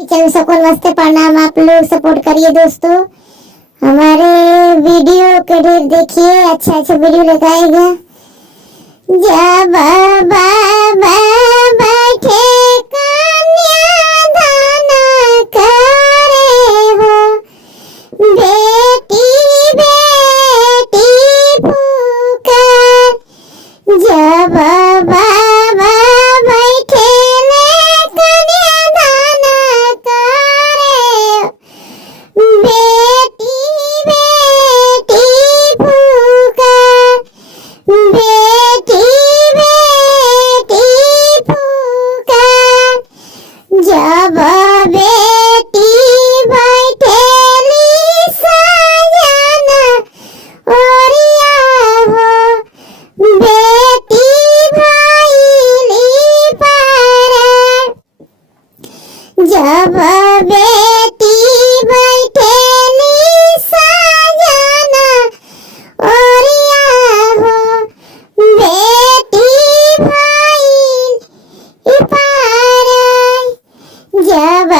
Channel सकून वास्ते प्रणाम। आप लोग सपोर्ट करिए दोस्तों, हमारे वीडियो के ढेर देखिए, अच्छा अच्छा वीडियो लगाएगा। जब बाबा बैठे कन्यादान करे हो, बेटी बेटी पुकार। जब बाबा बैठे कन्यादान करे, बेटी बेटी पुकार। बेटी बेटी पुकार। जब बेटी बैठेली सजन ओरिया हो, बेटी भइली पार। जब बेटी बैठेली सजन ओरिया हो, बेटी भइली पार। जब